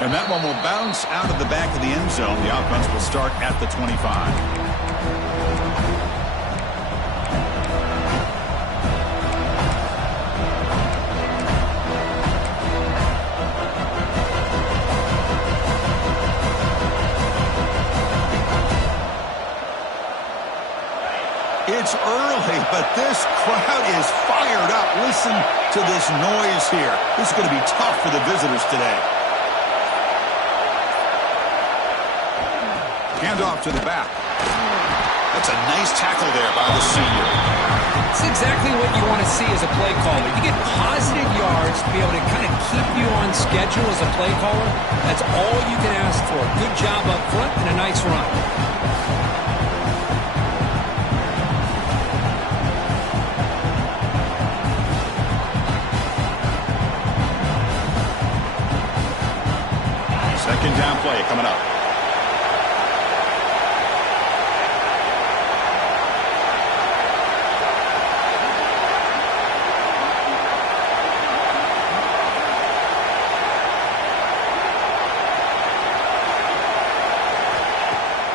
And that one will bounce out of the back of the end zone. The offense will start at the 25. It's early, but this crowd is fired up. Listen to this noise here. This is going to be tough for the visitors today. Handoff to the back. That's a nice tackle there by the senior. It's exactly what you want to see as a play caller. You get positive yards to be able to kind of keep you on schedule as a play caller. That's all you can ask for. Good job up front and a nice run. Second down play coming up.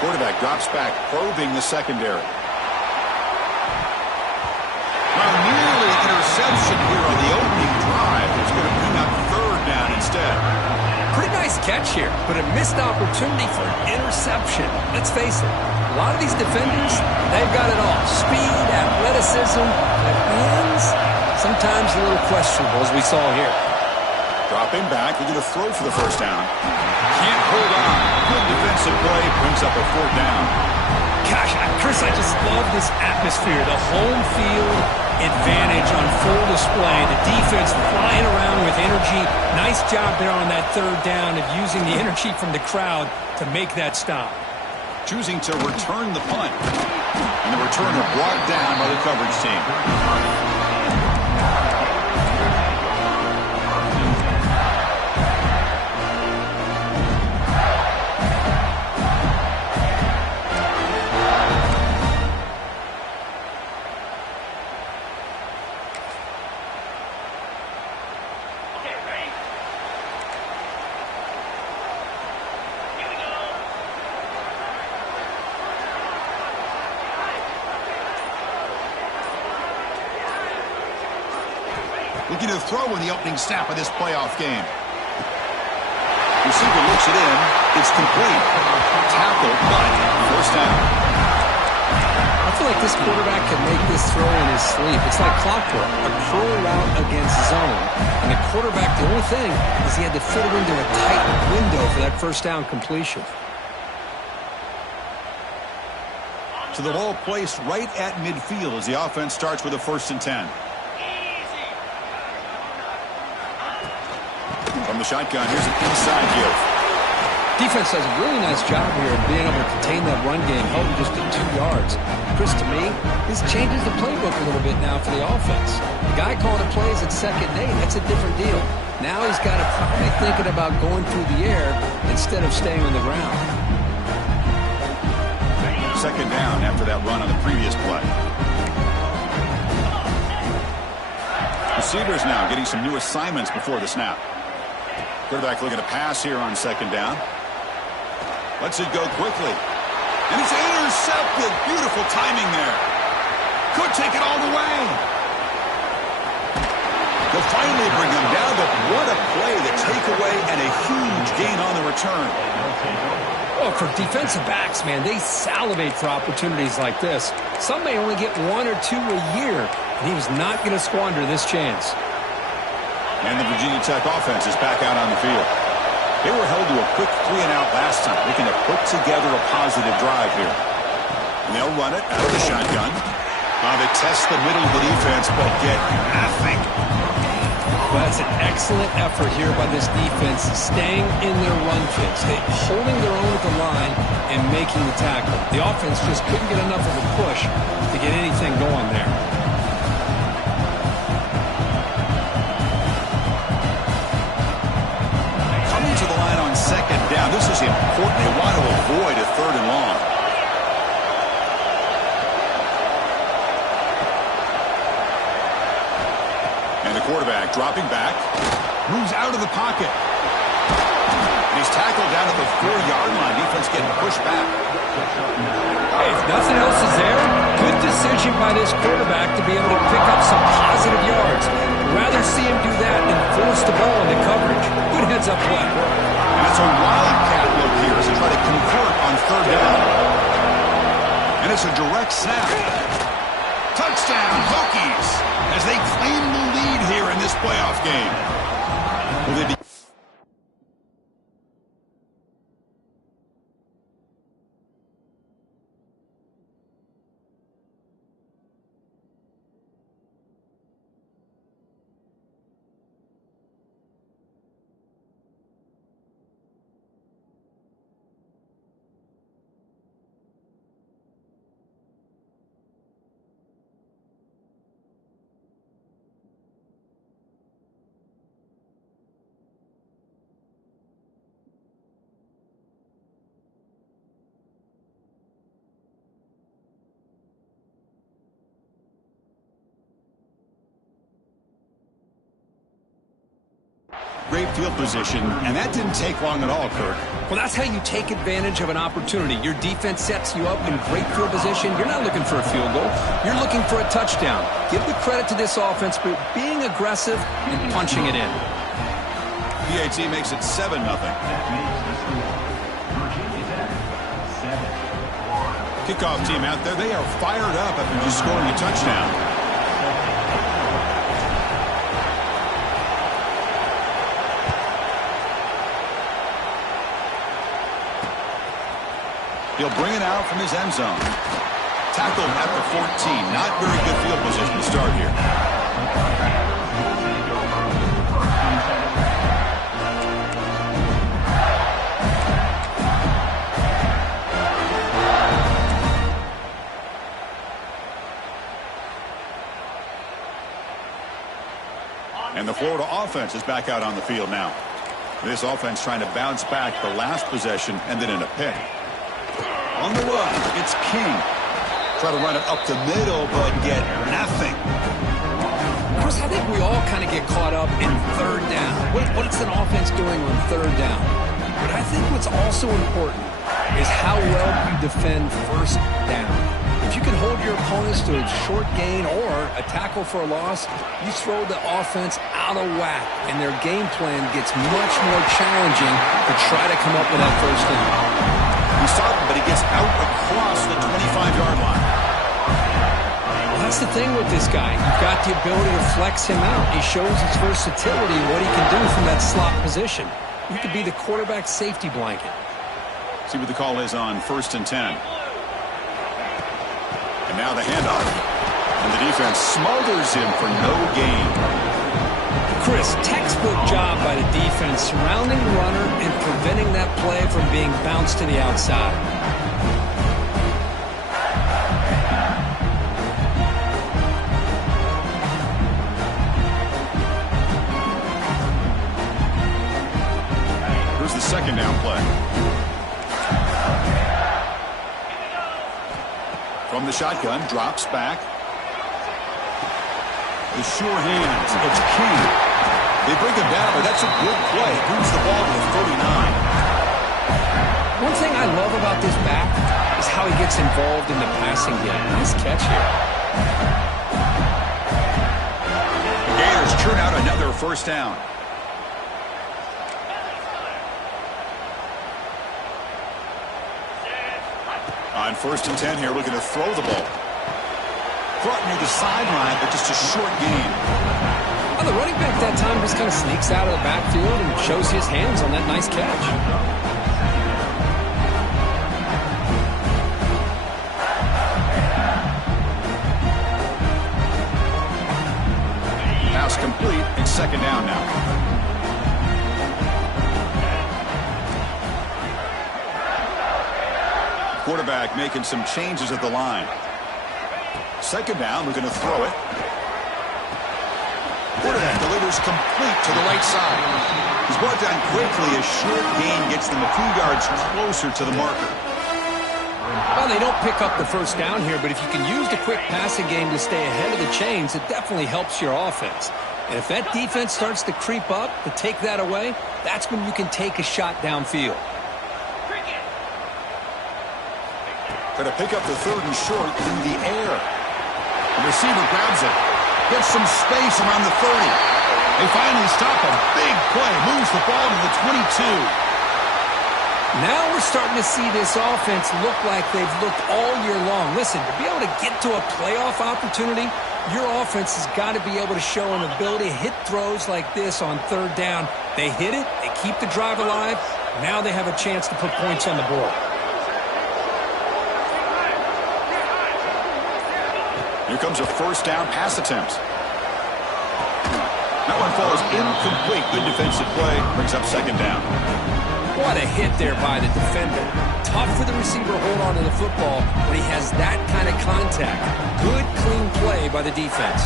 Quarterback drops back, probing the secondary. Well, nearly interception here on the opening drive. It's going to bring up third down instead. Pretty nice catch here, but a missed opportunity for an interception. Let's face it, a lot of these defenders, they've got it all. Speed, athleticism, but hands, sometimes a little questionable, as we saw here. Dropping back, we're going to throw for the first down. Can't hold on. Good defensive play, brings up a fourth down. Gosh, Chris, I just love this atmosphere. The home field advantage on full display. The defense flying around with energy. Nice job there on that third down of using the energy from the crowd to make that stop. Choosing to return the punt. And the returner brought down by the coverage team. Looking to throw in the opening snap of this playoff game. Receiver looks it in. It's complete. Tackle, but first down. I feel like this quarterback can make this throw in his sleep. It's like clockwork. A curl route against zone. And the quarterback, the only thing is he had to fit it into a tight window for that first down completion. So the ball placed right at midfield as the offense starts with a 1st and 10. From the shotgun, here's an inside give. Defense does a really nice job here of being able to contain that run game, held just at 2 yards. Chris, to me, this changes the playbook a little bit now for the offense. The guy calling the plays at 2nd and 8, that's a different deal. Now he's got to probably thinking about going through the air instead of staying on the ground. 2nd down after that run on the previous play. Receivers now getting some new assignments before the snap. Quarterback looking to pass here on 2nd down. Lets it go quickly. And it's intercepted. Beautiful timing there. Could take it all the way. They'll finally bring him down, but what a play. The takeaway and a huge gain on the return. Well, for defensive backs, man, they salivate for opportunities like this. Some may only get 1 or 2 a year, and he was not going to squander this chance. And the Virginia Tech offense is back out on the field. They were held to a quick 3-and-out last time, looking to put together a positive drive here. And they'll run it out of the shotgun. They test the middle of the defense, but get nothing. Well, that's an excellent effort here by this defense, staying in their run fits, holding their own at the line and making the tackle. The offense just couldn't get enough of a push to get anything going there. To the line on 2nd down. This is important. They want to avoid a 3rd and long. And the quarterback dropping back. Moves out of the pocket. And he's tackled down at the 4-yard line. Defense getting pushed back. Hey, if nothing else is there, good decision by this quarterback to be able to pick up some positive yards. Rather see him do that than force the ball into coverage. Good heads-up play. And it's a wildcat look here as they try to convert on 3rd down. And it's a direct snap. Touchdown, Hokies, as they claim the lead here in this playoff game. Will they be great field position, and that didn't take long at all, Kirk. Well, that's how you take advantage of an opportunity. Your defense sets you up in great field position. You're not looking for a field goal. You're looking for a touchdown. Give the credit to this offense for being aggressive and punching it in. PAT makes it 7-0. Kickoff team out there, they are fired up after just scoring a touchdown. He'll bring it out from his end zone. Tackled at the 14. Not very good field position to start here. And the Florida offense is back out on the field now. This offense trying to bounce back the last possession, ended in a pick. On the run, it's King. Try to run it up the middle, but get nothing. Chris, I think we all kind of get caught up in 3rd down. What's an offense doing on 3rd down? But I think what's also important is how well you defend 1st down. If you can hold your opponents to a short gain or a tackle for a loss, you throw the offense out of whack, and their game plan gets much more challenging to try to come up with that 1st down. He stopped him, but he gets out across the 25-yard line. Well, that's the thing with this guy. You've got the ability to flex him out. He shows his versatility and what he can do from that slot position. He could be the quarterback safety blanket. See what the call is on 1st and 10. And now the handoff. And the defense smothers him for no gain. Chris, textbook job by the defense surrounding the runner and preventing that play from being bounced to the outside. Here's the 2nd down play. From the shotgun, drops back. The sure hands, it's King. They bring him down, but that's a good play. Moves the ball to the 39. One thing I love about this back is how he gets involved in the passing game. Nice catch here. The Gators churn out another 1st down. On 1st and 10 here, looking to throw the ball. Brought near the sideline, but just a short gain. Well, the running back that time just kind of sneaks out of the backfield and shows his hands on that nice catch. Pass complete. It's 2nd down now. Quarterback making some changes at the line. 2nd down, we're going to throw it. Quarterback delivers complete to the right side. He's brought down quickly. A short gain gets them a few yards closer to the marker. Well, they don't pick up the 1st down here, but if you can use the quick passing game to stay ahead of the chains, it definitely helps your offense. And if that defense starts to creep up to take that away, that's when you can take a shot downfield. Going to pick up the 3rd and short in the air. The receiver grabs it. Gets some space around the 30. They finally stop a big play. Moves the ball to the 22. Now we're starting to see this offense look like they've looked all year long. Listen, to be able to get to a playoff opportunity, your offense has got to be able to show an ability to hit throws like this on 3rd down. They hit it, they keep the drive alive. Now they have a chance to put points on the board. Here comes a 1st down pass attempt. That one falls incomplete. Good defensive play. Brings up 2nd down. What a hit there by the defender. Tough for the receiver to hold on to the football when he has that kind of contact. Good, clean play by the defense.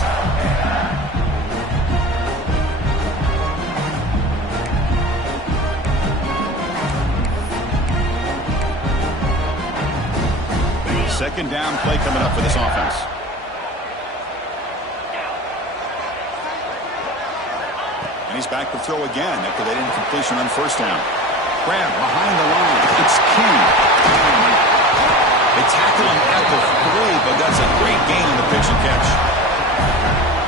The 2nd down play coming up for this offense. And he's back to throw again after that incompletion on 1st down. Grab behind the line. It's King. They tackle him at the 3, but that's a great gain in the pitch and catch.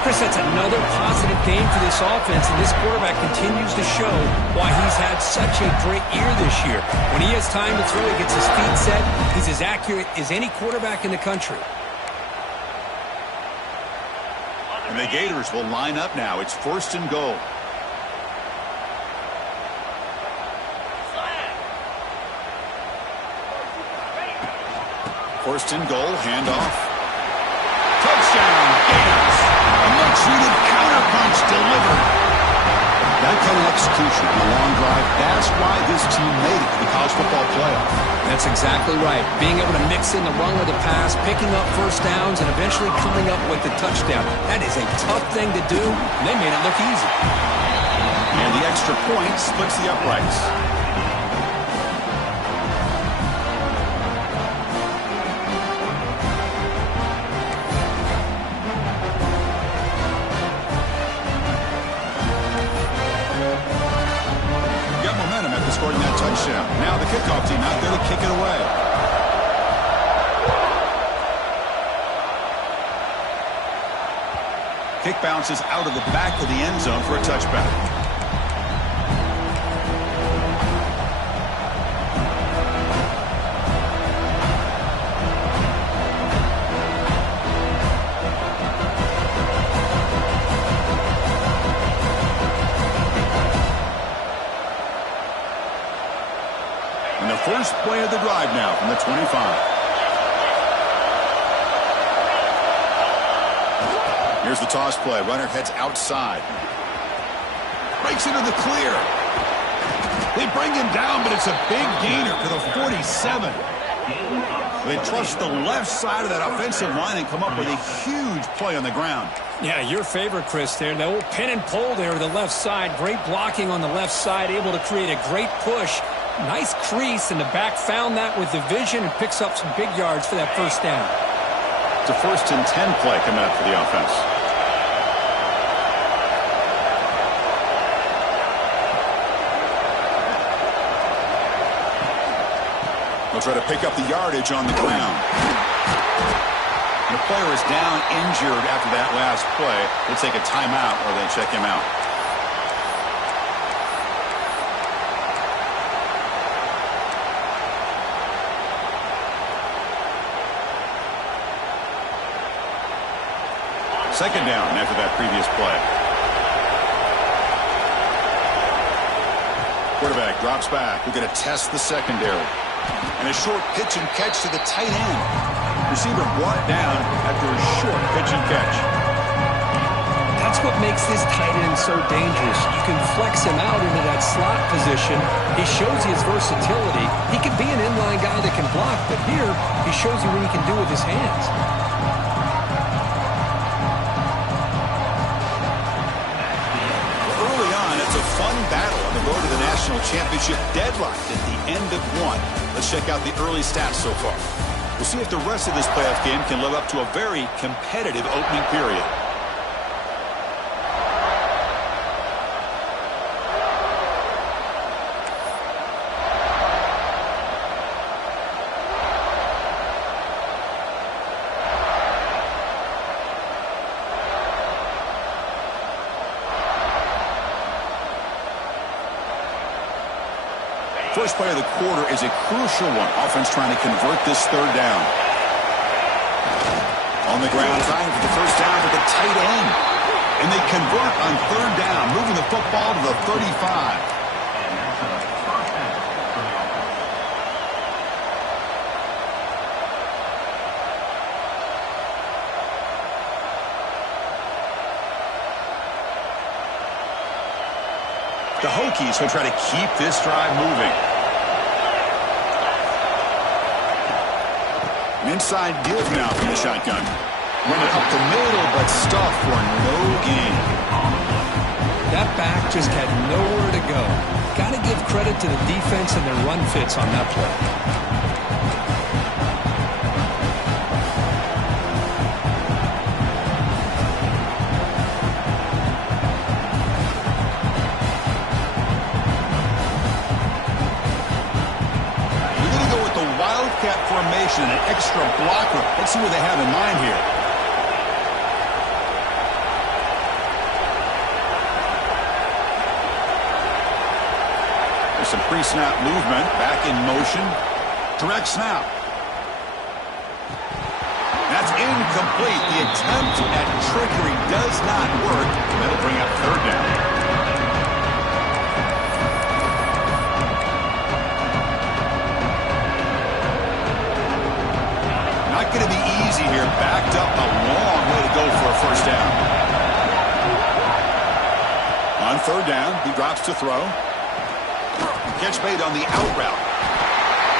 Chris, that's another positive game for this offense, and this quarterback continues to show why he's had such a great year this year. When he has time to throw, he gets his feet set. He's as accurate as any quarterback in the country. And the Gators will line up now. It's 1st and goal. First and goal, handoff. Touchdown, Gators. A much-needed counterpunch delivered. That kind of execution on a long drive, that's why this team made it to the college football playoff. That's exactly right. Being able to mix in the run of the pass, picking up 1st downs, and eventually coming up with the touchdown. That is a tough thing to do, and they made it look easy. And the extra point splits the uprights. Scoring that touchdown. Now the kickoff team out there to kick it away. Kick bounces out of the back of the end zone for a touchback. First play of the drive now from the 25. Here's the toss play. Runner heads outside. Breaks into the clear. They bring him down, but it's a big gainer to the 47. They trust the left side of that offensive line and come up with a huge play on the ground. Yeah, your favorite, Chris, there. The old pin and pull there to the left side. Great blocking on the left side, able to create a great push. Nice crease, and the back found that with the vision and picks up some big yards for that 1st down. It's a 1st and 10 play coming up for the offense. They'll try to pick up the yardage on the ground. The player is down injured after that last play. They take a timeout or they check him out. Second down after that previous play. Quarterback drops back. We're going to test the secondary. And a short pitch and catch to the tight end. Receiver brought down after a short pitch and catch. That's what makes this tight end so dangerous. You can flex him out into that slot position. He shows you his versatility. He can be an inline guy that can block, but here he shows you what he can do with his hands. Fun battle on the road to the national championship, deadlocked at the end of one. Let's check out the early stats so far. We'll see if the rest of this playoff game can live up to a very competitive opening period. First play of the quarter is a crucial one. Offense trying to convert this third down. On the ground, trying for the first down with the tight end. And they convert on third down, moving the football to the 35. The Hokies will try to keep this drive moving. An inside give now from the shotgun. Running up the middle, but stuffed for no gain. That back just had nowhere to go. Got to give credit to the defense and their run fits on that play. Formation, an extra blocker. Let's see what they have in mind here. There's some pre-snap movement. Back in motion. Direct snap. That's incomplete. The attempt at trickery does not work. That'll bring up third down. Going to be easy here. Backed up a long way to go for a first down. On third down, he drops to throw. Catch made on the out route.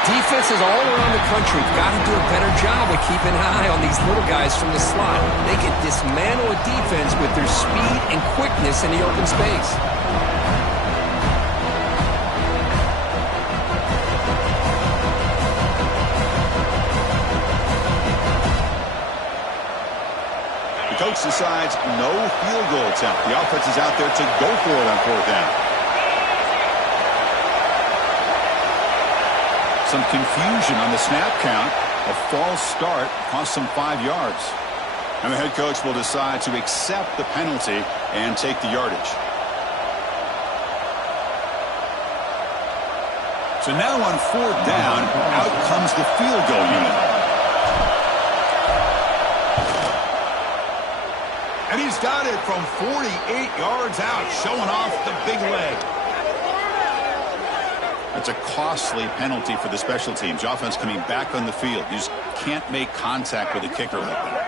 Defenses all around the country have got to do a better job of keeping an eye on these little guys from the slot. They can dismantle a defense with their speed and quickness in the open space. Coach decides no field goal attempt. The offense is out there to go for it on fourth down. Some confusion on the snap count. A false start cost them 5 yards. And the head coach will decide to accept the penalty and take the yardage. So now on fourth down, out comes the field goal unit. And he's got it from 48 yards out, showing off the big leg. That's a costly penalty for the special teams. The offense coming back on the field. You just can't make contact with a kicker like that.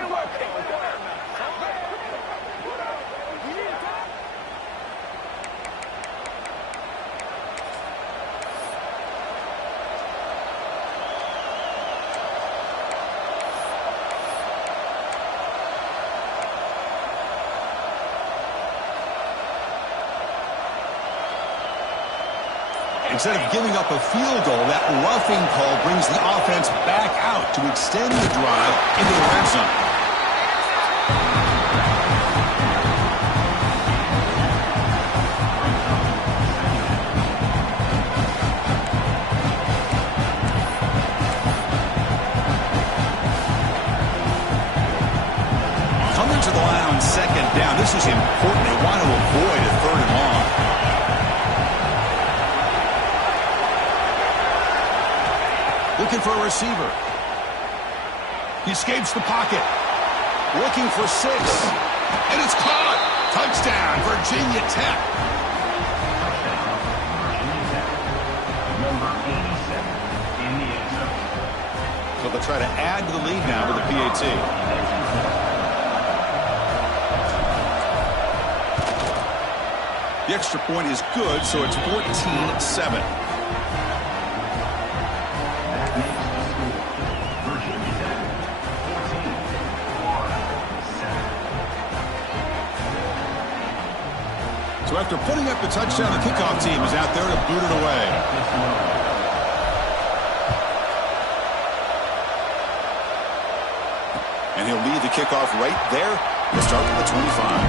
Instead of giving up a field goal, that roughing call brings the offense back out to extend the drive into the red zone. Coming to the line on second down, this is important. They want to avoid a third and long. Looking for a receiver. He escapes the pocket. Looking for 6. And it's caught. Touchdown, Virginia Tech. So they'll try to add to the lead now with the PAT. The extra point is good, so it's 14-7. So after putting up the touchdown, the kickoff team is out there to boot it away. And he'll lead the kickoff right there. We'll start with the 25.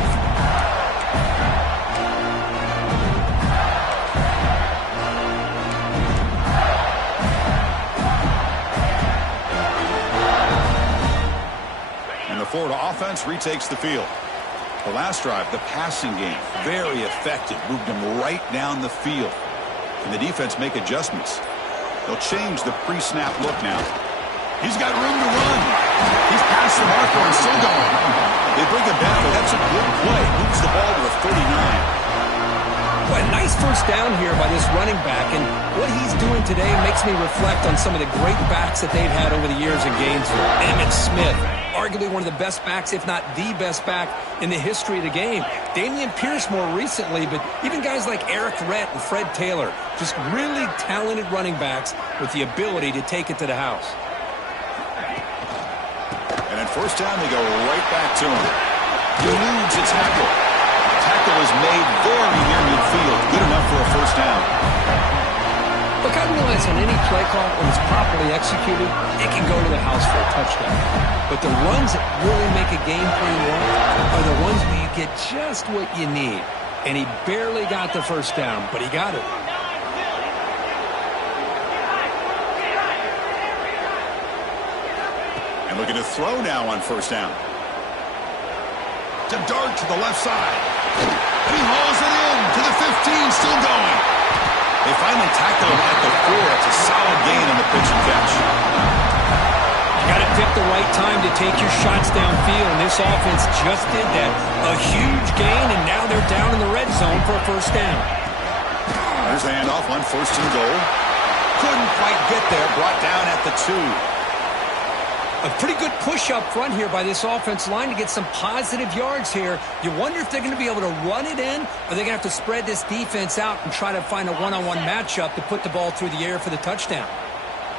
And the Florida offense retakes the field. The last drive, the passing game, very effective. Moved them right down the field. Can the defense make adjustments? They'll change the pre-snap look now. He's got room to run. He's past the marker and still going. They bring him down, but that's a good play. Moves the ball to the 39. Well, a nice first down here by this running back, and what he's doing today makes me reflect on some of the great backs that they've had over the years in Gainesville. Emmitt Smith, arguably one of the best backs, if not the best back in the history of the game. Damian Pierce more recently, but even guys like Eric Rett and Fred Taylor, just really talented running backs with the ability to take it to the house. And at first down, they go right back to him. He eludes a tackle. Tackle is made very near midfield. Good enough for a first down. Look, I realize on any play call, when it's properly executed, it can go to the house for a touchdown. But the runs that really make a game plan work are the ones where you get just what you need. And he barely got the first down, but he got it. And looking to throw now on first down. To dart to the left side. And he hauls it in to the 15, still going. They finally tackle him at the 4. It's a solid gain on the pitch and catch. You got to pick the right time to take your shots downfield, and this offense just did that. A huge gain, and now they're down in the red zone for a first down. There's the handoff on first and goal. Couldn't quite get there, brought down at the 2. A pretty good push up front here by this offensive line to get some positive yards here. You wonder if they're going to be able to run it in, or they're going to have to spread this defense out and try to find a one-on-one matchup to put the ball through the air for the touchdown.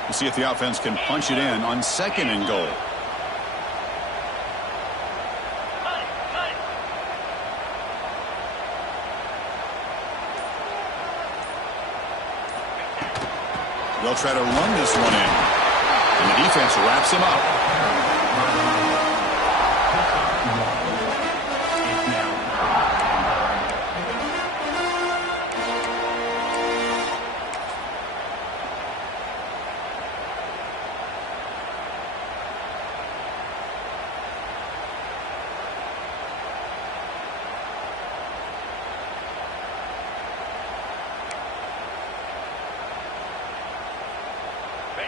We'll see if the offense can punch it in on second and goal. They'll try to run this one in. And the defense wraps him up.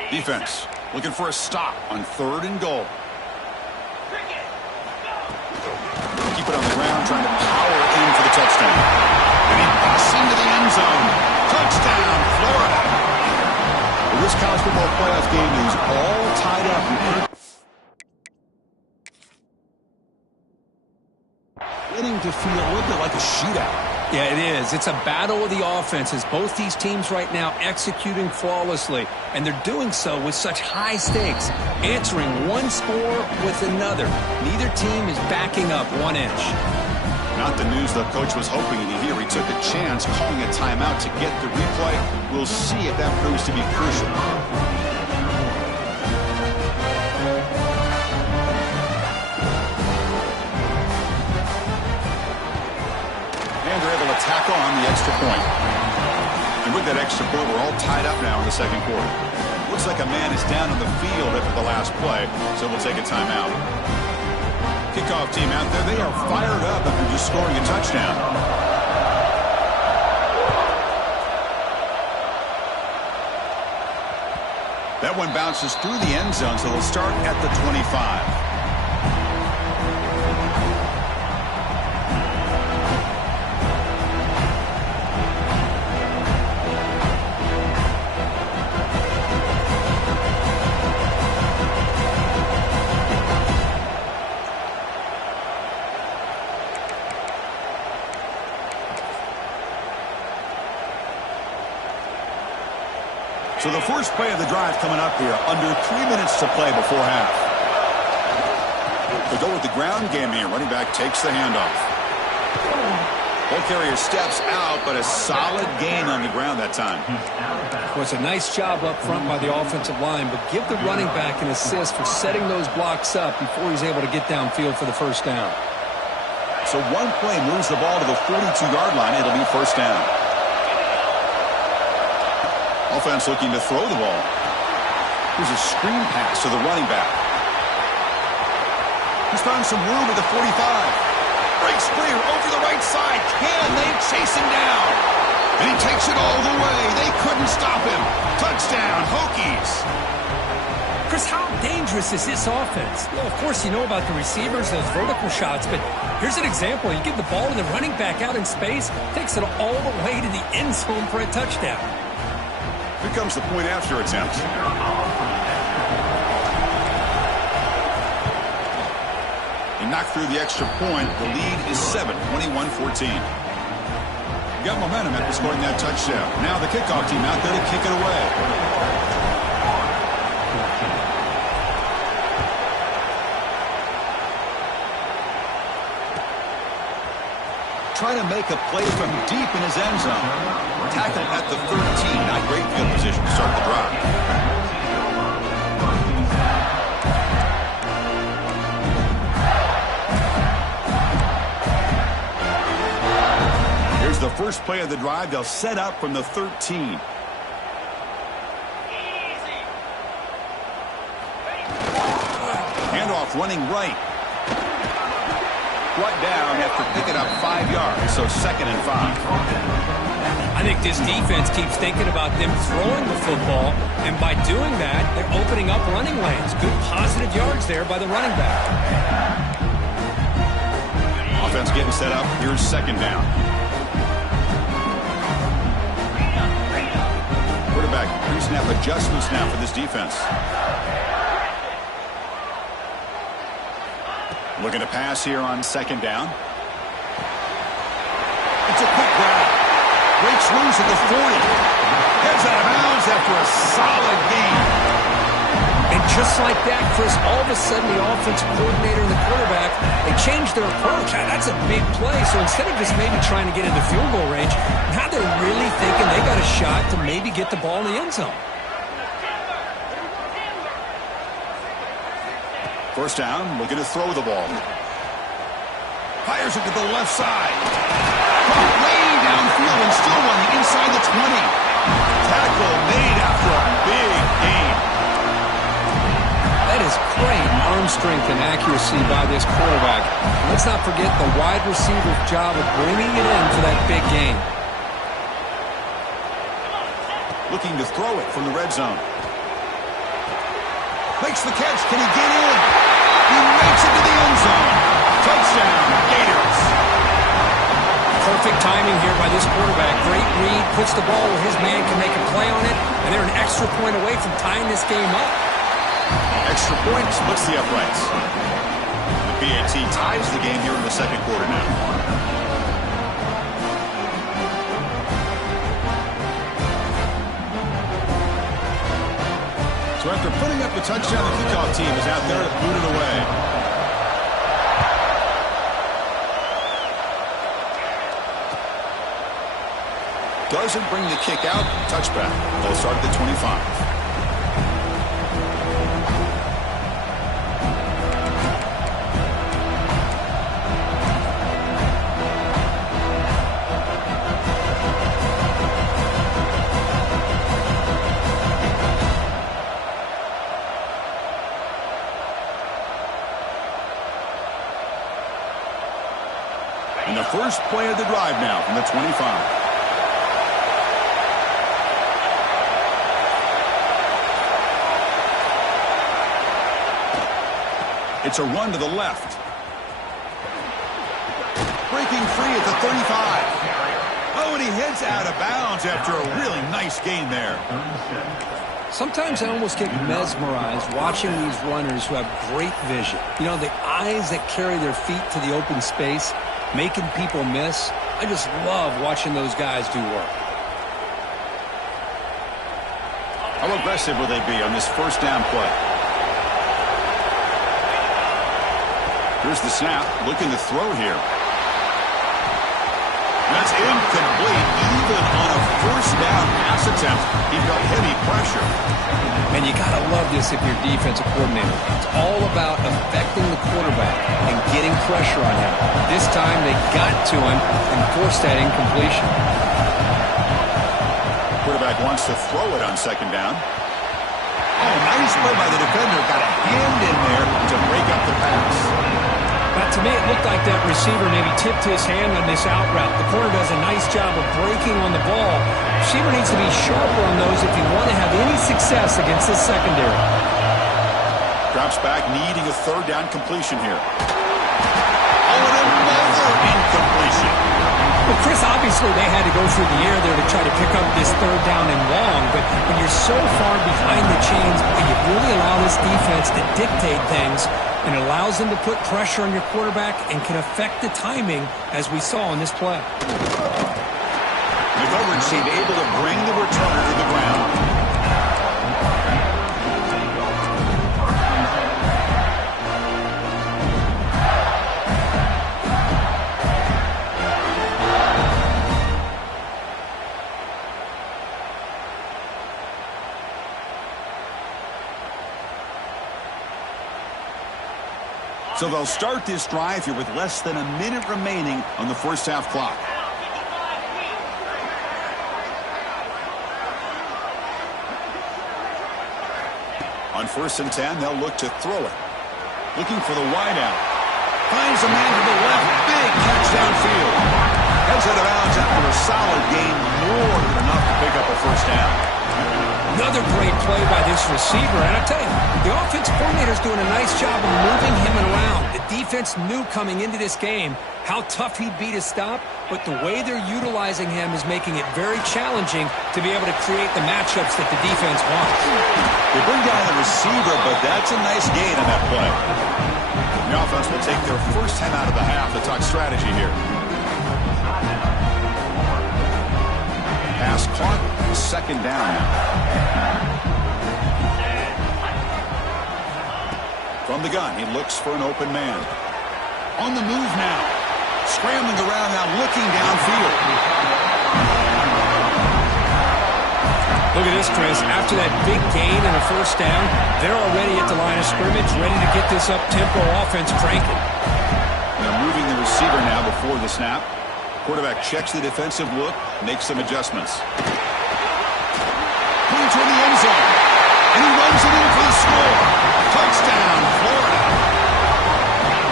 Defense looking for a stop on third and goal. Keep it on the ground, trying to power in for the touchdown. And he busts into the end zone. Touchdown, Florida. Well, this college football playoff game is all tied up. Getting to feel a little bit like a shootout. Yeah, it is. It's a battle of the offenses. Both these teams right now executing flawlessly, and they're doing so with such high stakes, answering one score with another. Neither team is backing up 1 inch. Not the news the coach was hoping to hear. He took a chance calling a timeout to get the replay. We'll see if that proves to be crucial. And they're able to tackle on the extra point. And with that extra point, we're all tied up now in the second quarter. Looks like a man is down on the field after the last play, so we'll take a timeout. Kickoff team out there, they are fired up after just scoring a touchdown. That one bounces through the end zone, so they'll start at the 25. So the first play of the drive coming up here, under 3 minutes to play before half. They'll go with the ground game here. Running back takes the handoff. Ball carrier steps out, but a solid gain on the ground that time. Well, it's a nice job up front by the offensive line, but give the running back an assist for setting those blocks up before he's able to get downfield for the first down. So one play moves the ball to the 42-yard line. It'll be first down. Offense looking to throw the ball. Here's a screen pass to the running back. He's found some room at the 45. Breaks clear over the right side. Can they chase him down? And he takes it all the way. They couldn't stop him. Touchdown, Hokies. Chris, how dangerous is this offense? Well, of course, you know about the receivers, those vertical shots, but here's an example. You give the ball to the running back out in space, takes it all the way to the end zone for a touchdown. Here comes the point after attempt. He knocked through the extra point. The lead is 7, 21-14. Got momentum after scoring that touchdown. Now the kickoff team out there to kick it away. Trying to make a play from deep in his end zone. Tackle at the 13. Not great field position to start the drive. Here's the first play of the drive. They'll set up from the 13. Handoff running right. Brought down after picking up 5 yards, so 2nd and 5. I think this defense keeps thinking about them throwing the football, and by doing that, they're opening up running lanes. Good positive yards there by the running back. Offense getting set up. Here's 2nd down. Quarterback pre-snap adjustments now for this defense. Looking to pass here on 2nd down. It's a quick grab. Breaks loose at the 40. Heads out of bounds after a solid game. And just like that, Chris, all of a sudden the offensive coordinator and the quarterback, they changed their approach. That's a big play. So instead of just maybe trying to get into field goal range, now they're really thinking they got a shot to maybe get the ball in the end zone. First down, looking to throw the ball. Fires it to the left side. Way downfield and still on the inside the 20. Tackle made after a big gain. That is great arm strength and accuracy by this quarterback. Let's not forget the wide receiver's job of bringing it in for that big gain. Looking to throw it from the red zone. Makes the catch. Can he get in? He makes it to the end zone. Touchdown, Gators. Perfect timing here by this quarterback. Great read. Puts the ball where his man can make a play on it. And they're an extra point away from tying this game up. Extra point splits the uprights. The BAT ties the game here in the 2nd quarter now. So after putting up the touchdown, the kickoff team is out there to boot it away. Doesn't bring the kick out. Touchback. They'll start at the 25. And the first play of the drive now from the 25. It's a run to the left. Breaking free at the 35. Oh, and he heads out of bounds after a really nice gain there. Sometimes I almost get mesmerized watching these runners who have great vision. You know, the eyes that carry their feet to the open space, making people miss. I just love watching those guys do work. How aggressive will they be on this first down play? Here's the snap, looking to throw here. That's incomplete. Even on a first down pass attempt, he felt heavy pressure. And you got to love this if you're defensive coordinator. It's all about affecting the quarterback and getting pressure on him. This time they got to him and forced that incompletion. Quarterback wants to throw it on 2nd down. Oh, nice play by the defender. Got a hand in there to break up the pass. I To me, it looked like that receiver maybe tipped his hand on this out route. The corner does a nice job of breaking on the ball. Receiver needs to be sharper on those if you want to have any success against this secondary. Drops back, needing a third down completion here. Oh, and another incompletion. Well, Chris, obviously they had to go through the air there to try to pick up this third down and long, but when you're so far behind the chains, you really allow this defense to dictate things, and it allows them to put pressure on your quarterback and can affect the timing, as we saw in this play. The coverage team able to bring the returner to the ground. So they'll start this drive here with less than a minute remaining on the first half clock. On 1st and 10, they'll look to throw it. Looking for the wideout. Finds a man to the left. Big catch downfield. Heads out of bounds after a solid gain. More than enough to pick up a first down. Another great play by this receiver. And I tell you, the offense coordinator's doing a nice job of moving him around. The defense knew coming into this game how tough he'd be to stop, but the way they're utilizing him is making it very challenging to be able to create the matchups that the defense wants. They bring down the receiver, but that's a nice gain on that play. The offense will take their first time out of the half to talk strategy here. Pass caught, second down now. From the gun, he looks for an open man. On the move now. Scrambling around now, looking downfield. Look at this, Chris. After that big gain and a first down, they're already at the line of scrimmage, ready to get this up-tempo offense cranking. They're moving the receiver now before the snap. Quarterback checks the defensive look, makes some adjustments. Going toward the end zone. And he runs it in for the score. Touchdown, Florida.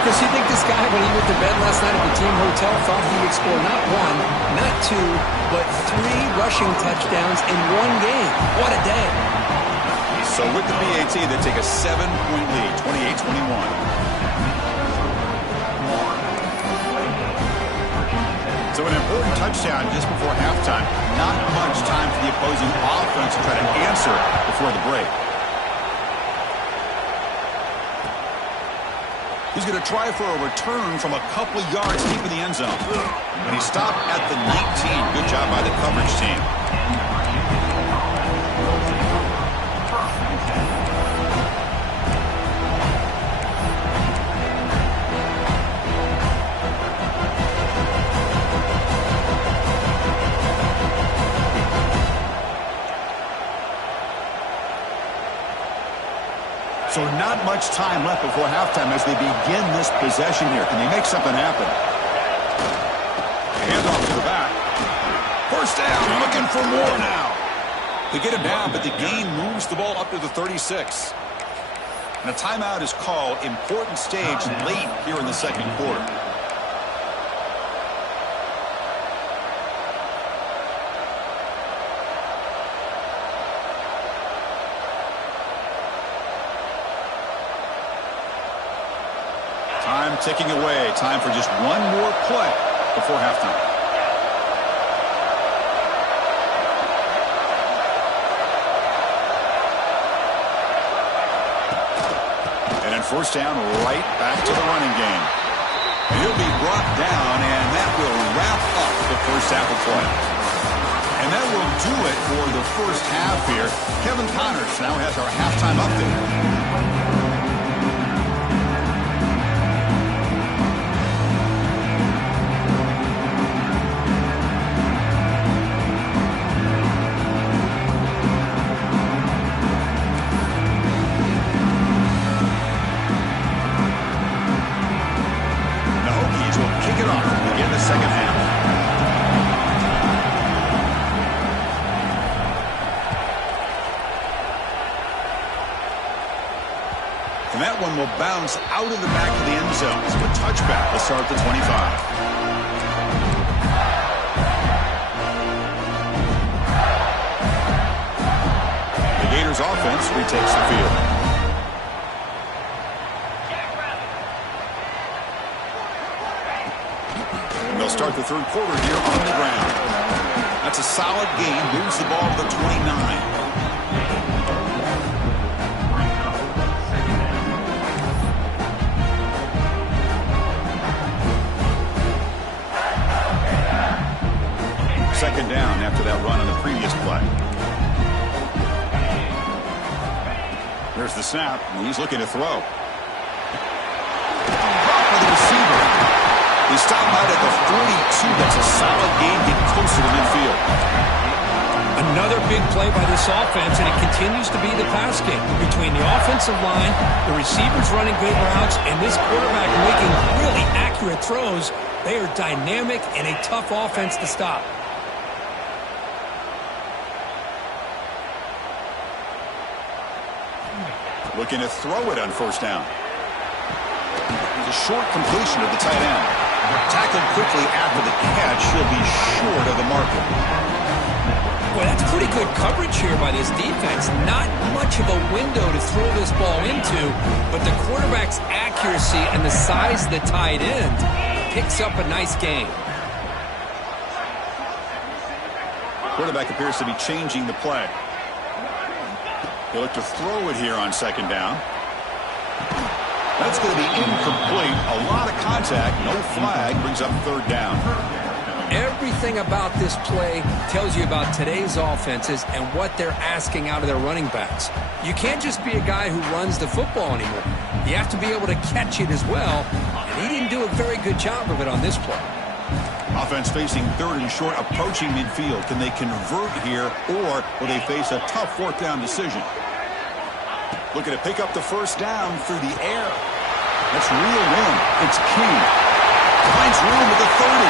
Chris, you think this guy, when he went to bed last night at the team hotel, thought he would score not one, not two, but 3 rushing touchdowns in one game? What a day. So with the PAT, they take a 7-point lead, 28-21. So an important touchdown just before halftime. Not much time for the opposing offense to try to answer before the break. He's going to try for a return from a couple of yards deep in the end zone. And he stopped at the 19. Good job by the coverage team. So not much time left before halftime as they begin this possession here. Can they make something happen? Hand off to the back. First down, looking for more now. They get him down, but the gain moves the ball up to the 36. And a timeout is called. Important stage late here in the second quarter. Time ticking away. Time for just one more play before halftime. And then first down, right back to the running game. And he'll be brought down, and that will wrap up the first half of play. And that will do it for the first half here. Kevin Connors now has our halftime update. Second half. And that one will bounce out of the back of the end zone. So a touchback back. Let's start at the 25. The Gators offense retakes the field. And they'll start the third quarter here on the ground. That's a solid game. Moves the ball to the 29. Second down after that run on the previous play. There's the snap, and he's looking to throw. For the receiver. He stopped out at the 42. That's a solid gain, getting closer to midfield. Another big play by this offense, and it continues to be the pass game between the offensive line, the receivers running good routes, and this quarterback making really accurate throws. They are dynamic and a tough offense to stop. Looking to throw it on first down. It's a short completion of the tight end. Tackled quickly after the catch. He'll be short of the marker. Boy, that's pretty good coverage here by this defense. Not much of a window to throw this ball into, but the quarterback's accuracy and the size of the tight end picks up a nice gain. Quarterback appears to be changing the play. He'll look to throw it here on second down. That's going to be incomplete. A lot of contact. No flag. Brings up third down. Everything about this play tells you about today's offenses and what they're asking out of their running backs. You can't just be a guy who runs the football anymore. You have to be able to catch it as well, and he didn't do a very good job of it on this play. Offense facing third and short, approaching midfield. Can they convert here, or will they face a tough fourth down decision? Looking to pick up the first down through the air. That's reeled in. It's King. Finds room at the 30.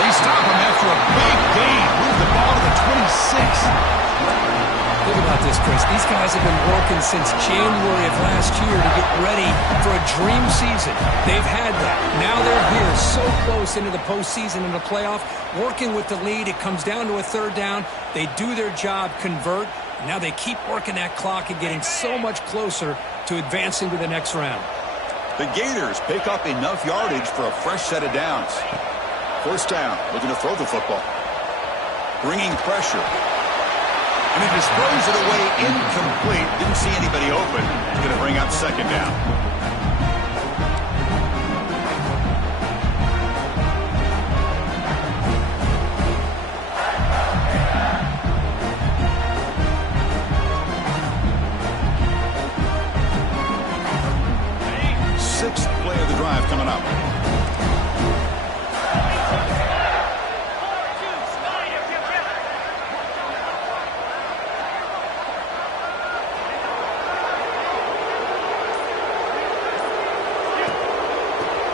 They stop him after a big gain. Move the ball to the 26. Think about this, Chris. These guys have been working since January of last year to get ready for a dream season. They've had that. Now they're here so close into the postseason and the playoff, working with the lead. It comes down to a third down. They do their job, convert. Now they keep working that clock and getting so much closer to advancing to the next round. The Gators pick up enough yardage for a fresh set of downs. First down, looking to throw the football. Bringing pressure. And he displays it away incomplete. Didn't see anybody open. Going to bring up second down. Sixth play of the drive coming up.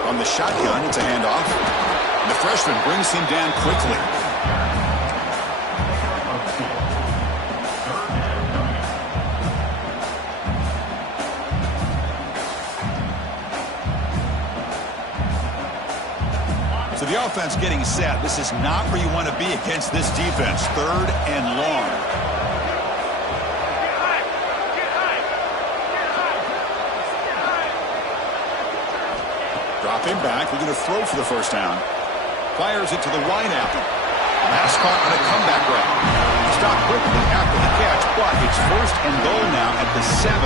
On the shotgun, it's a handoff. The freshman brings him down quickly. So the offense getting set. This is not where you want to be against this defense. Third and long. Drop him back. We're going to throw for the first down. Fires it to the wideout. Pass caught on a comeback route. Stop quickly after the catch, but it's first and goal now at the 7.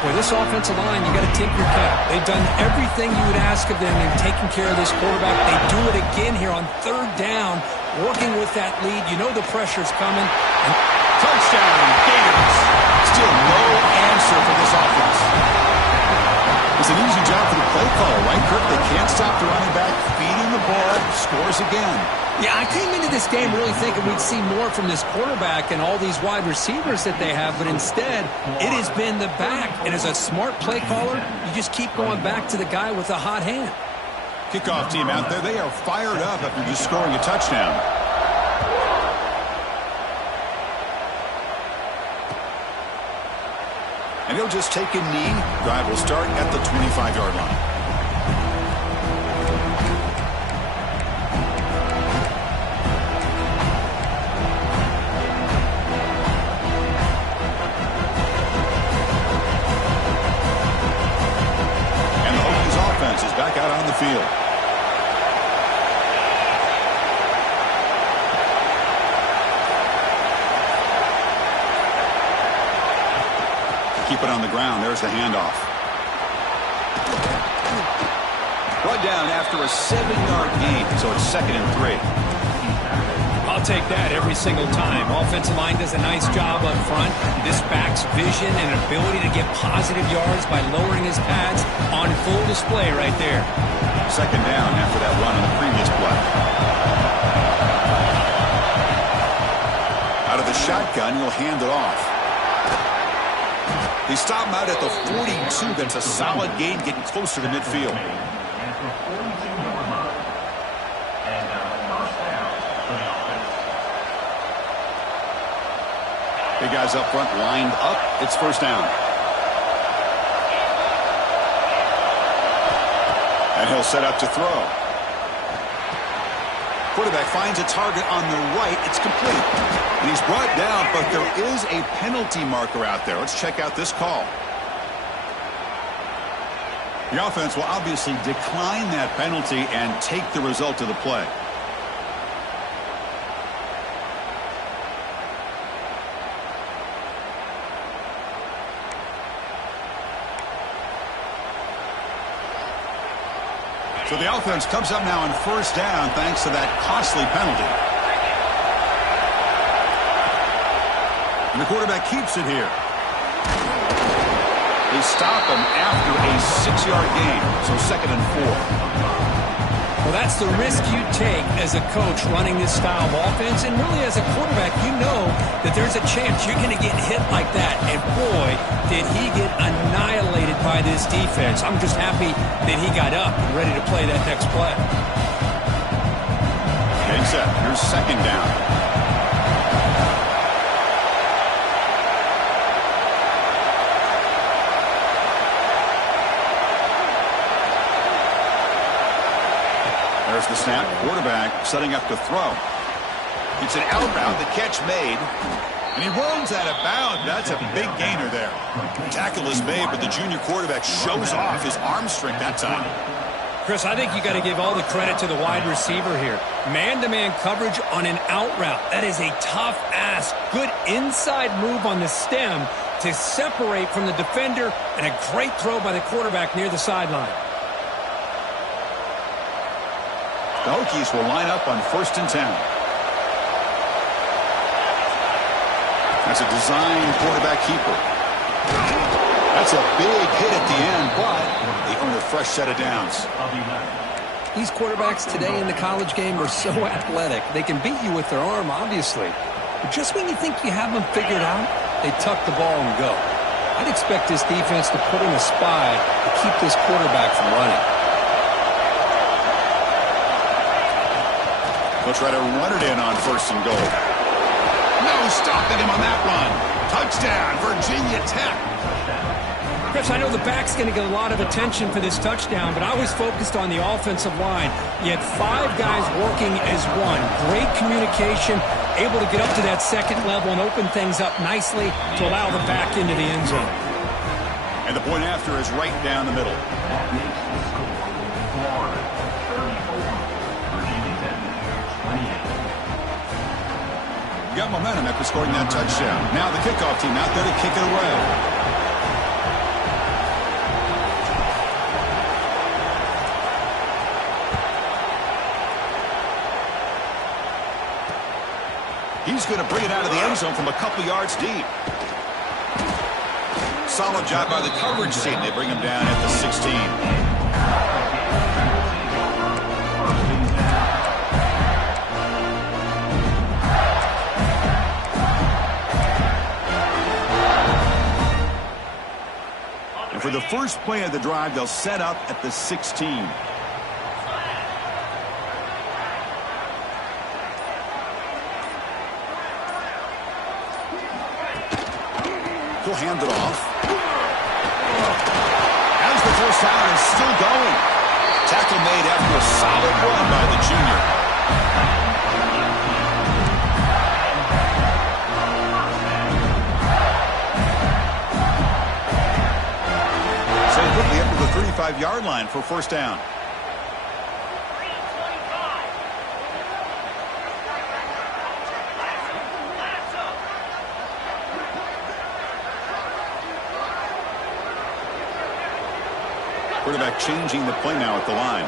Boy, this offensive line, you got to tip your cap. They've done everything you would ask of them in taking care of this quarterback. They do it again here on third down, working with that lead. You know the pressure's coming. And touchdown, Gators. Still no answer for this offense. It's an easy job for the play caller, right, Kirk? They can't stop the running back, feeding the ball, scores again. Yeah, I came into this game really thinking we'd see more from this quarterback and all these wide receivers that they have, but instead, it has been the back. And as a smart play caller, you just keep going back to the guy with a hot hand. Kickoff team out there, they are fired up after just scoring a touchdown. And he'll just take a knee. Drive will start at the 25-yard line. field. Keep it on the ground. There's the handoff. Brought down after a 7-yard gain, so it's 2nd and 3. I'll take that every single time. Offensive line does a nice job up front. This back's vision and ability to get positive yards by lowering his pads on full display right there. 2nd down after that run on the previous play. Out of the shotgun, he'll hand it off. They stop him out at the 42. That's a solid gain, getting closer to midfield. Big guys up front lined up. It's 1st down. And he'll set up to throw. Quarterback finds a target on the right. It's complete. And he's brought down, but there is a penalty marker out there. Let's check out this call. The offense will obviously decline that penalty and take the result of the play. So the offense comes up now on 1st down thanks to that costly penalty. And the quarterback keeps it here. They stop him after a 6-yard gain, so 2nd and 4. Well, that's the risk you take as a coach running this style of offense. And really as a quarterback, you know that there's a chance you're going to get hit like that. And boy, did he get annihilated by this defense. I'm just happy that he got up and ready to play that next play. Getting set. Here's 2nd down. There's the snap. Quarterback setting up to throw. It's an out route. The catch made. And he runs out of bounds. That's a big gainer there. Tackle is made, but the junior quarterback shows off his arm strength that time. Chris, I think you got to give all the credit to the wide receiver here. Man-to-man coverage on an out route. That is a tough ask. Good inside move on the stem to separate from the defender, and a great throw by the quarterback near the sideline. The Hokies will line up on 1st and 10. That's a design quarterback keeper. That's a big hit at the end, but they earn a fresh set of downs. These quarterbacks today in the college game are so athletic. They can beat you with their arm, obviously. But just when you think you have them figured out, they tuck the ball and go. I'd expect this defense to put in a spy to keep this quarterback from running. They'll try to run it in on 1st and goal. No stopping him on that run. Touchdown, Virginia Tech. Chris, I know the back's going to get a lot of attention for this touchdown, but I was focused on the offensive line. You had 5 guys working as one. Great communication, able to get up to that 2nd level and open things up nicely to allow the back into the end zone. And the point after is right down the middle. Got momentum after scoring that touchdown. Now the kickoff team out there to kick it away. He's going to bring it out of the end zone from a couple yards deep. Solid job by the coverage team. They bring him down at the 16. For the first play of the drive, they'll set up at the 16. He'll hand it off. As the first down is still going. Tackle made after a solid run by the junior. Quickly up to the 35-yard line for 1st down. Quarterback changing the play now at the line.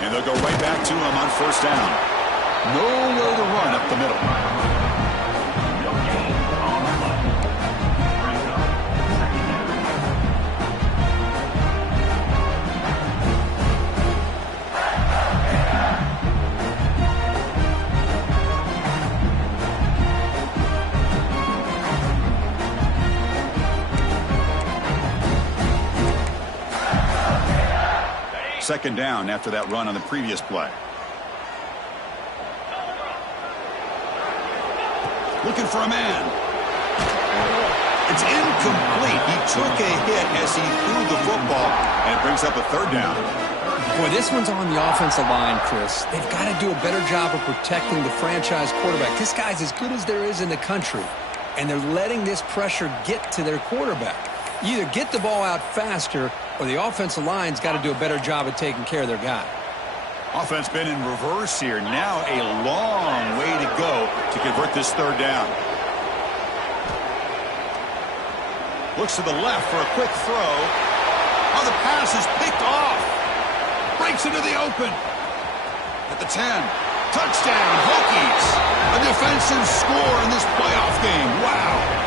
And they'll go right back to him on first down. Nowhere to run up the middle. Second down after that run on the previous play. Looking for a man. It's incomplete. He took a hit as he threw the football, and it brings up a third down. Boy, this one's on the offensive line, Chris. They've got to do a better job of protecting the franchise quarterback. This guy's as good as there is in the country, and they're letting this pressure get to their quarterback. You either get the ball out faster, or the offensive line's got to do a better job of taking care of their guy. Offense been in reverse here. Now a long way to go to convert this third down. Looks to the left for a quick throw. Oh, the pass is picked off. Breaks into the open. At the 10. Touchdown, Hokies. A defensive score in this playoff game. Wow.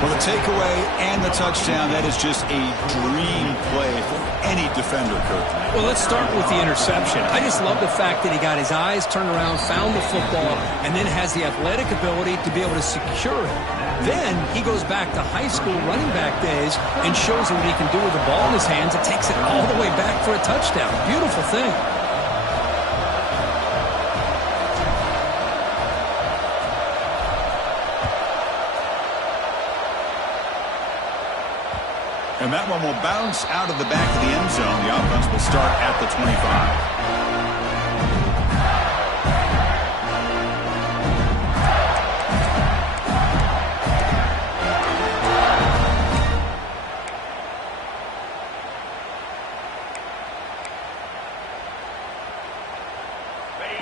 Well, the takeaway and the touchdown, that is just a dream play for any defender, Kurt. Well, let's start with the interception. I just love the fact that he got his eyes turned around, found the football, and then has the athletic ability to be able to secure it. Then he goes back to high school running back days and shows what he can do with the ball in his hands and takes it all the way back for a touchdown. Beautiful thing. And that one will bounce out of the back of the end zone. The offense will start at the 25.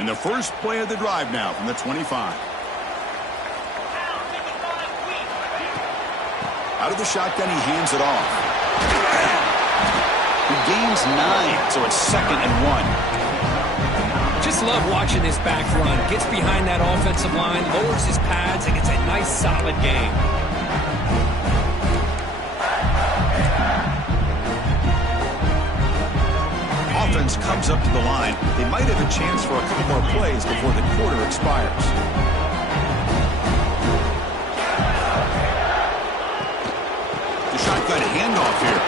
And the first play of the drive now from the 25. Out of the shotgun, he hands it off. He gains 9, so it's 2nd and 1. Just love watching this back run. Gets behind that offensive line, lowers his pads, and gets a nice, solid gain. Offense comes up to the line. They might have a chance for a couple more plays before the quarter expires. The shotgun handoff here.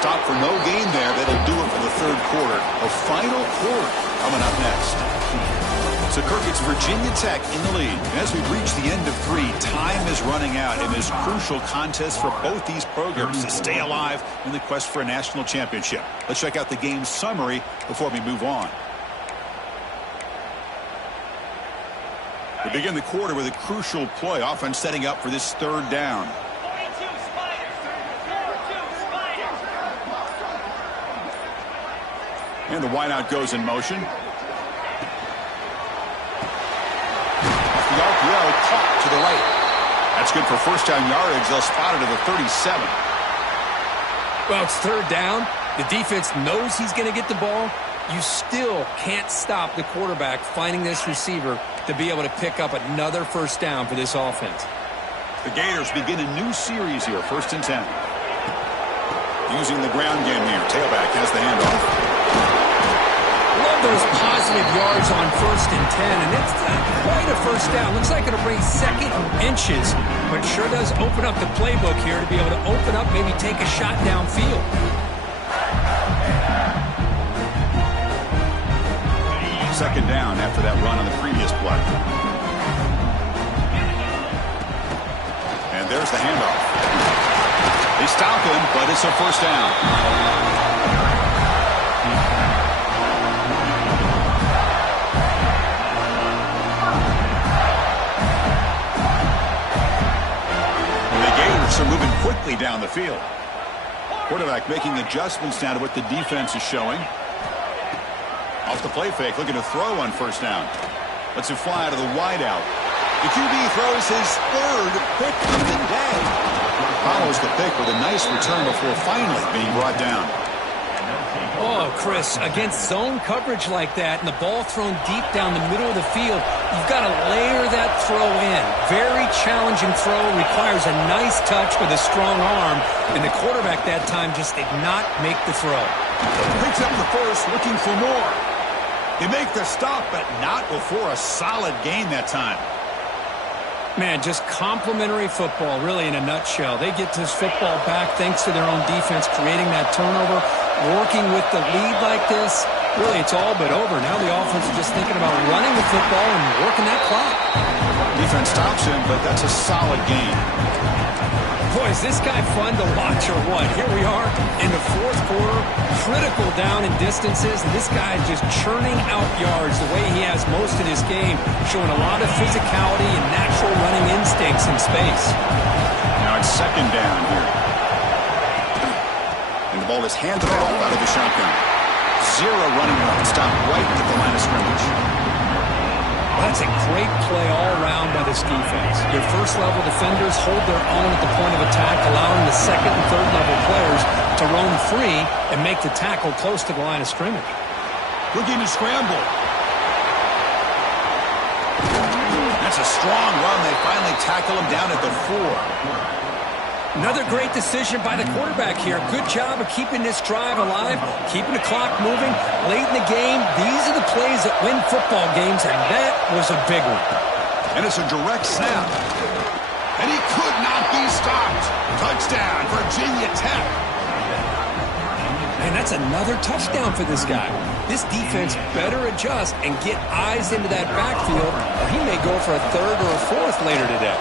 Stop for no gain there. That'll do it for the third quarter. A final quarter coming up next. So, Kirk, it's Virginia Tech in the lead. As we reach the end of 3, time is running out in this crucial contest for both these programs to stay alive in the quest for a national championship. Let's check out the game summary before we move on. We begin the quarter with a crucial play. Offense setting up for this third down. And the wideout goes in motion. Off the RPO, caught to the right. That's good for first down yardage. They'll spot it at the 37. Well, it's third down. The defense knows he's going to get the ball. You still can't stop the quarterback finding this receiver to be able to pick up another first down for this offense. The Gators begin a new series here, 1st and 10. Using the ground game here. Tailback has the handoff. Love those positive yards on 1st and 10, and it's not quite a first down. Looks like it'll bring 2nd inches, but sure does open up the playbook here to be able to open up, maybe take a shot downfield. Second down after that run on the previous play. And there's the handoff. They stop him, but it's a first down. Are moving quickly down the field. Quarterback making adjustments now to what the defense is showing. Off the play fake, looking to throw on first down. Lets it fly out of the wideout. The QB throws his 3rd pick of the day. follows the pick with a nice return before finally being brought down. Oh, Chris, against zone coverage like that and the ball thrown deep down the middle of the field, you've got to layer that throw in. Very challenging throw, requires a nice touch with a strong arm, and the quarterback that time just did not make the throw. Picks up the first, looking for more. They make the stop, but not before a solid gain that time. Man, just complimentary football, really, in a nutshell. They get this football back thanks to their own defense, creating that turnover, working with the lead like this. Really, it's all but over. Now the offense is just thinking about running the football and working that clock. Defense stops him, but that's a solid gain. Boy, is this guy fun to watch or what? Here we are in the fourth quarter, critical down in distances, and this guy is just churning out yards the way he has most of this game, showing a lot of physicality and natural running instincts in space. Now it's second down here. And the ball is handed off out of the shotgun. Zero running room, stopped right at the line of scrimmage. That's a great play all around by this defense. Your first-level defenders hold their own at the point of attack, allowing the second and third-level players to roam free and make the tackle close to the line of scrimmage. Looking to scramble. That's a strong run. They finally tackle him down at the 4. Another great decision by the quarterback here. Good job of keeping this drive alive, keeping the clock moving. Late in the game, these are the plays that win football games, and that was a big one. And it's a direct snap. And he could not be stopped. Touchdown, Virginia Tech. And that's another touchdown for this guy. This defense better adjust and get eyes into that backfield, or he may go for a third or a fourth later today.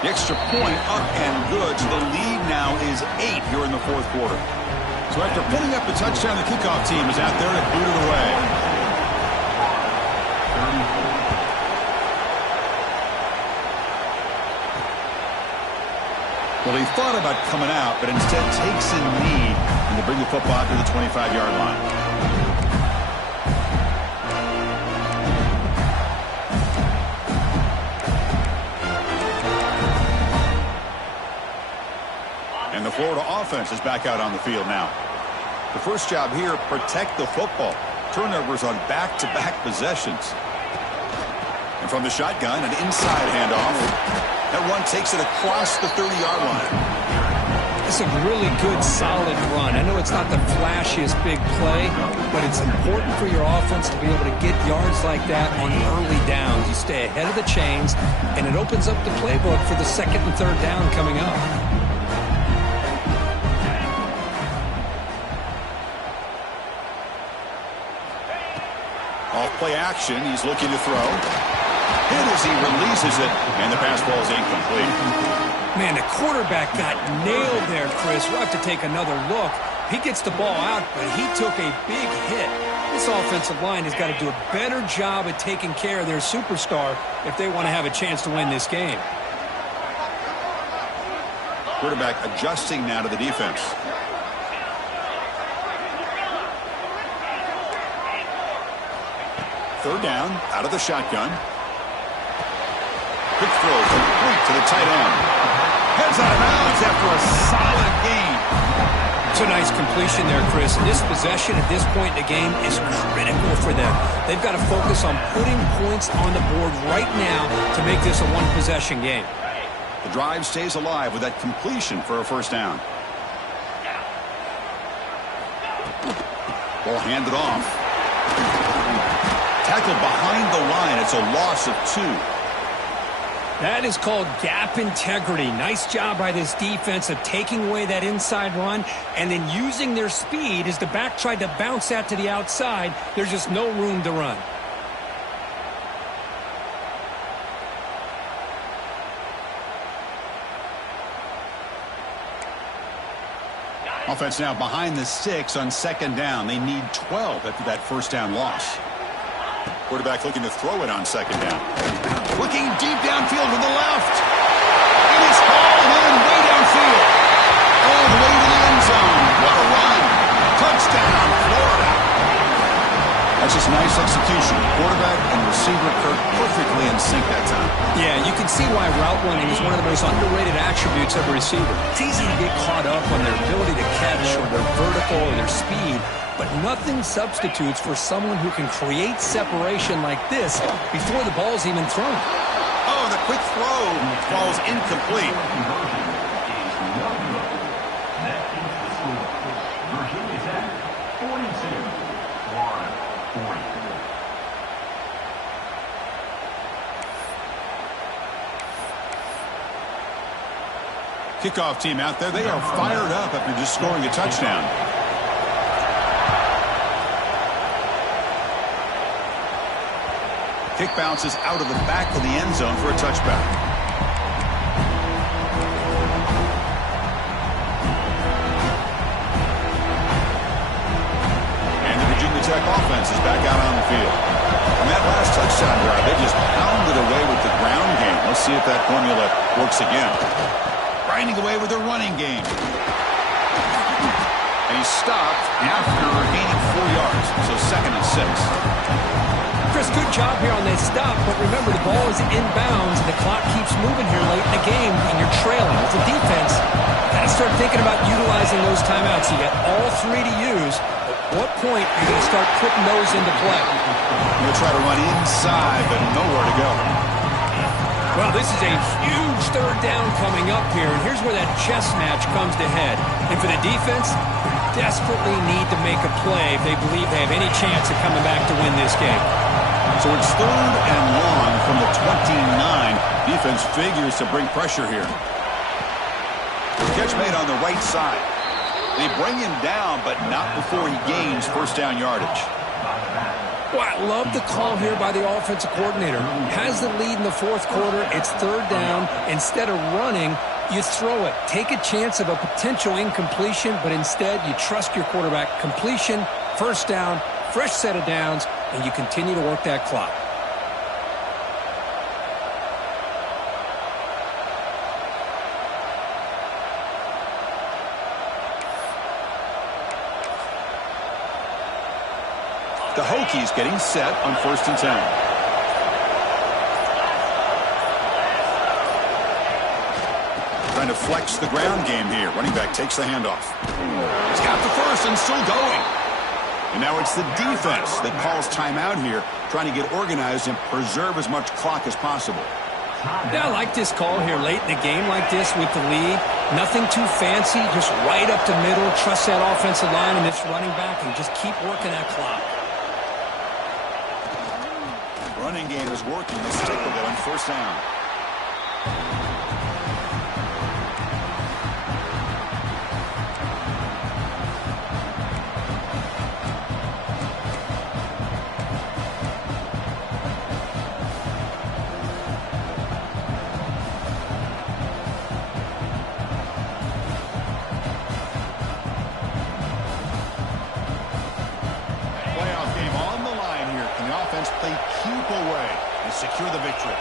The extra point up and good, so the lead now is 8 here in the fourth quarter. So after putting up the touchdown, the kickoff team is out there to boot it away. Well, he thought about coming out, but instead takes a knee and to bring the football to the 25-yard line. And the Florida offense is back out on the field now. The first job here, protect the football. Turnovers on back-to-back possessions. And from the shotgun, an inside handoff. That run takes it across the 30-yard line. It's a really good, solid run. I know it's not the flashiest big play, but it's important for your offense to be able to get yards like that on early downs. You stay ahead of the chains, and it opens up the playbook for the second and third down coming up. Off-play action, he's looking to throw. Hit as he releases it, and the pass ball is incomplete. Man, the quarterback got nailed there, Chris. We'll have to take another look. He gets the ball out, but he took a big hit. This offensive line has got to do a better job at taking care of their superstar if they want to have a chance to win this game. Quarterback adjusting now to the defense. Third down, out of the shotgun. Quick throw complete to the tight end. Heads out of bounds after a solid gain. It's a nice completion there, Chris. This possession at this point in the game is critical for them. They've got to focus on putting points on the board right now to make this a one-possession game. The drive stays alive with that completion for a first down. Ball handed off. Tackled behind the line. It's a loss of 2. That is called gap integrity. Nice job by this defense of taking away that inside run and then using their speed as the back tried to bounce that to the outside. There's just no room to run. Offense now behind the 6 on second down. They need 12 after that first down loss. Quarterback looking to throw it on second down. Looking deep downfield with the left. It is hauled in way downfield. All the way to the end zone. What a run. Touchdown, Florida. That's just nice execution. Quarterback and receiver, Kirk, perfectly in sync that time. Yeah, you can see why route running is one of the most underrated attributes of a receiver. It's easy to get caught up on their ability to catch or their vertical or their speed, but nothing substitutes for someone who can create separation like this before the ball's even thrown. Oh, the quick throw falls incomplete. Kickoff team out there, they are fired up after just scoring a touchdown. Kick bounces out of the back of the end zone for a touchback. And the Virginia Tech offense is back out on the field. On that last touchdown drive, they just pounded away with the ground game. Let's see if that formula works again. Grinding away with their running game. And he stopped after gaining 4 yards, so 2nd and 6. Chris, good job here on that stop, but remember the ball is inbounds and the clock keeps moving here late in the game and you're trailing. As a defense, got to start thinking about utilizing those timeouts. You got all 3 to use. At what point are you going to start putting those into play? You'll try to run inside, but nowhere to go. Well, this is a huge 3rd down coming up here, and here's where that chess match comes to head. And for the defense, they desperately need to make a play if they believe they have any chance of coming back to win this game. So it's 3rd and long from the 29. Defense figures to bring pressure here. Catch made on the right side. They bring him down, but not before he gains 1st down yardage. Well, I love the call here by the offensive coordinator. Has the lead in the 4th quarter. It's 3rd down. Instead of running, you throw it. Take a chance of a potential incompletion, but instead you trust your quarterback. Completion, 1st down, fresh set of downs, and you continue to work that clock. The Hokies getting set on 1st and 10. Trying to flex the ground game here. Running back takes the handoff. He's got the 1st and still going. And now it's the defense that calls timeout here, trying to get organized and preserve as much clock as possible. Yeah, I like this call here late in the game like this with the lead. Nothing too fancy, just right up the middle. Trust that offensive line and this running back and just keep working that clock. Running game is working. They stick with it on 1st down. Playoff game on the line here. Can the offense play keep away and secure the victory?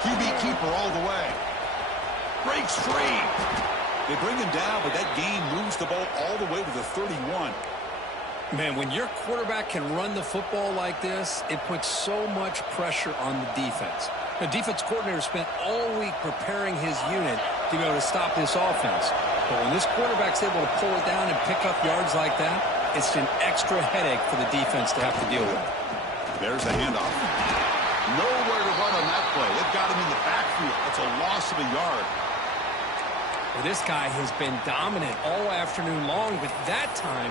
QB keeper all the way. Breaks free. They bring him down, but that gain moves the ball all the way to the 31. Man, when your quarterback can run the football like this, it puts so much pressure on the defense. The defense coordinator spent all week preparing his unit to be able to stop this offense. But when this quarterback's able to pull it down and pick up yards like that, it's an extra headache for the defense to have to deal with. There's the handoff. Nowhere to run on that play. They've got him in the backfield. It's a loss of a yard. Well, this guy has been dominant all afternoon long, but that time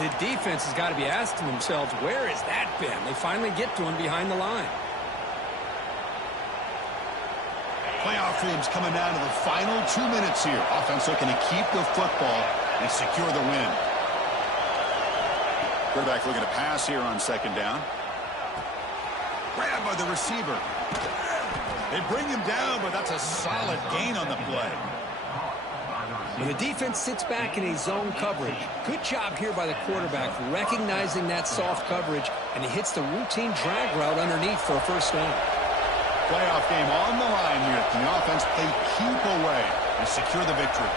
the defense has got to be asking themselves, where has that been? They finally get to him behind the line. Playoff games coming down to the final 2 minutes here. Offense looking to keep the football and secure the win. Quarterback looking to pass here on 2nd down. Grabbed by the receiver. They bring him down, but that's a solid gain on the play. When the defense sits back in a zone coverage, good job here by the quarterback recognizing that soft coverage, and he hits the routine drag route underneath for a 1st down. Playoff game on the line here. Can the offense play keep away and secure the victory?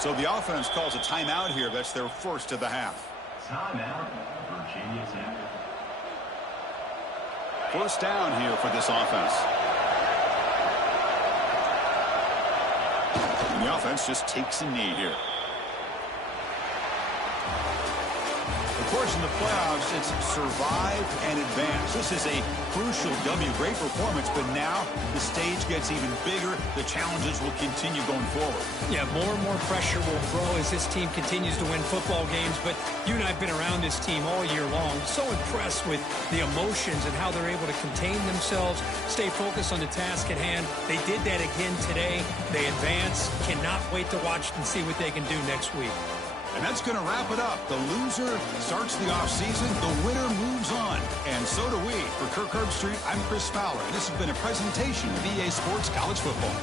So the offense calls a timeout here. That's their first of the half. Timeout, Virginia Tech. First down here for this offense. And the offense just takes a knee here. Of course, in the playoffs, it's survive and advance. This is a crucial W. Great performance, but now the stage gets even bigger. The challenges will continue going forward. Yeah, more and more pressure will grow as this team continues to win football games. But you and I have been around this team all year long. So impressed with the emotions and how they're able to contain themselves, stay focused on the task at hand. They did that again today. They advance. Cannot wait to watch and see what they can do next week. And that's going to wrap it up. The loser starts the offseason. The winner moves on. And so do we. For Kirk Herbstreit, I'm Chris Fowler. This has been a presentation of EA Sports College Football.